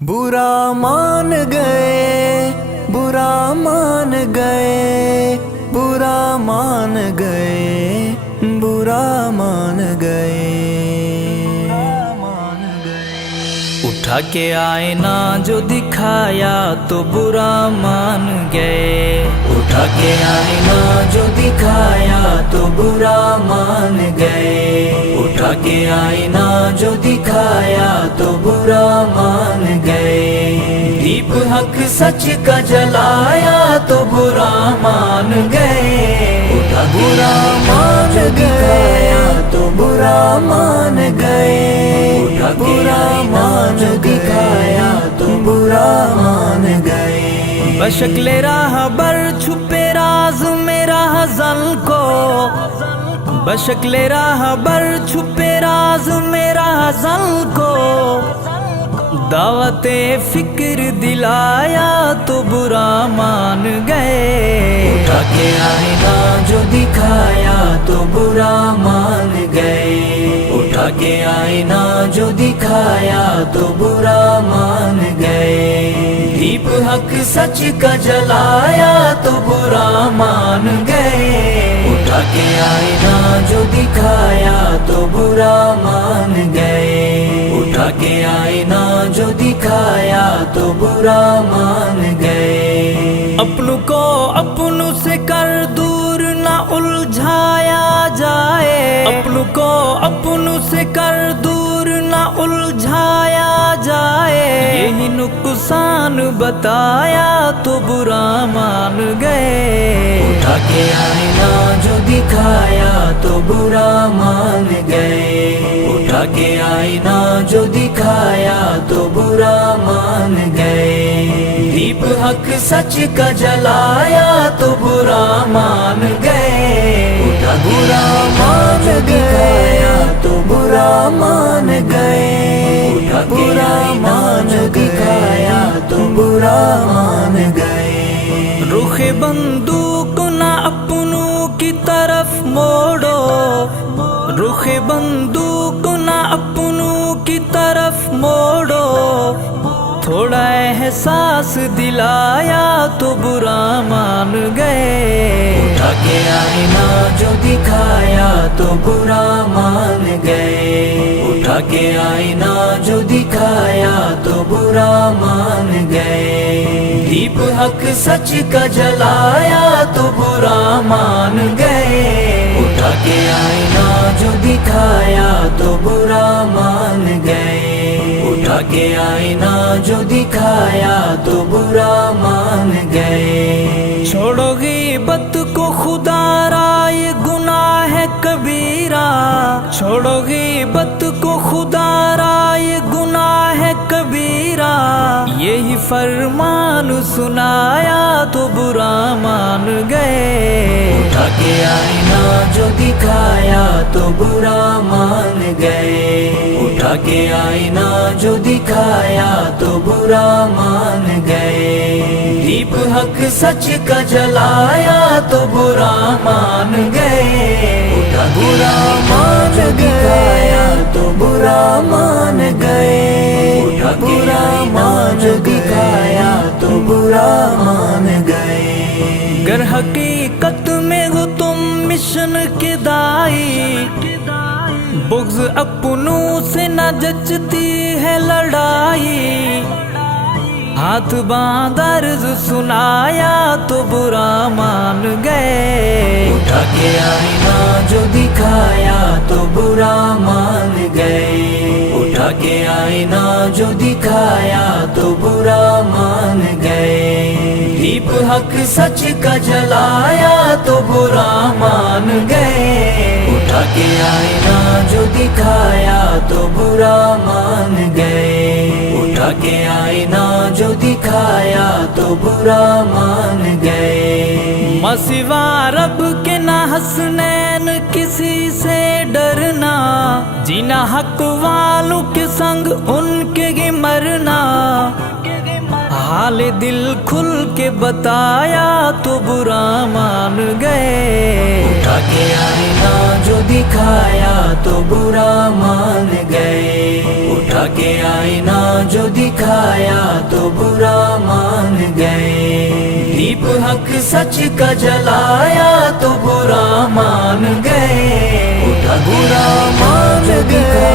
برا مان گئے، برا مان گئے، برا مان گئے، برا مان گئے۔ اٹھا کے آئینہ جو دکھایا تو برا مان گئے، اٹھا کے آئینہ جو دکھایا تو برا مان گئے، اٹھا کے آئینہ جو دکھایا تو برا مان گئے۔ دیپ حق سچ کا جلایا تو برا مان گئے، اٹھا برا مان گئے تو برا مان گئے، اٹھا برا مان دکھایا تو برا مان گئے۔ بشکل راہبر چھپے راز میرا حزن کو، بشکل راہبر چھپے راز میرا حزن کو، دعوت فکر دلایا تو برا مان گئے، اٹھا کے آئینہ جو دکھایا تو برا مان گئے، اٹھا کے آئینہ جو دکھایا تو برا مان گئے۔ دیپ حق سچ کا جلایا تو برا مان گئے، اٹھا کے آئینہ جو دکھایا تو برا مان گئے، اٹھا کے آئینہ جو دکھایا تو برا مان گئے۔ اپنوں کو اپنوں سے کر دور نہ الجھایا جائے، اپنوں کو اپنوں سے کر دور نہ الجھایا جائے، یہی نقصان بتایا تو برا مان گئے، اٹھا کے آئینہ جو دکھایا تو برا مان گئے، اٹھا کے آئینہ جو دکھایا تو برا مان گئے۔ دیپ حق سچ کا جلایا تو برا مان گئے، اٹھا برا مان گئے تو برا مان گئے، اٹھا برا مان دکھایا تو برا مان گئے۔ رخ بندوق نہ اپنوں کی طرف موڑو، رخ بندوق نہ اپنوں کی طرف موڑو، تھوڑا احساس دلایا تو برا مان گئے، اٹھا کے آئینہ جو دکھایا تو برا مان گئے، اٹھا کے آئینہ جو دکھایا تو برا مان گئے۔ دیپ حق سچ کا جلایا تو برا مان گئے، اٹھا کے آئینہ جو دکھایا تو برا مان گئے، اٹھا کے آئینہ جو دکھایا تو برا مان گئے۔ چھوڑو غیبت کو خدا را یہ گناہ ہے کبیرہ، چھوڑو غیبت کو خدا را یہ گناہ ہے کبیرہ، یہی فرمان سنایا تو برا مان گئے، اٹھا کے آئینہ جو دکھایا تو برا مان گئے، اٹھا کے آئینہ جو دکھایا تو برا مان گئے۔ دیپ حق سچ کا جلایا تو برا مان گئے، اٹھا برا مان دکھایا تو برا مان گئے، اٹھا برا مان دکھایا تو برا مان گئے۔ گر حقیقت میں ہو تم مشن کے دائی، بغض اپنوں سے نہ جچتی ہے لڑائی، ہاتھ باندھ عرض سنایا تو برا مان گئے، اٹھا کے آئینہ جو دکھایا تو برا مان گئے، اٹھا کے آئینہ جو دکھایا تو برا مان گئے۔ دیپ حق سچ کا جلایا تو برا مان گئے، اٹھا کے آئینہ جو دکھایا تو برا مان گئے، اٹھا کے آئینہ جو دکھایا تو برا مان گئے۔ مسوا رب کے نہ حسنین کسی سے ڈرنا، جینا حق والوں کے سنگ ان کے گے مرنا، حال دل کھل کے بتایا تو برا مان گئے، اٹھا کے آئینہ جو دکھایا تو برا مان گئے، اٹھا اٹھا کے آئینہ جو دکھایا تو برا مان گئے، دیپ حق سچ کا جلایا تو برا مان گئے، اٹھا برا مان گئے۔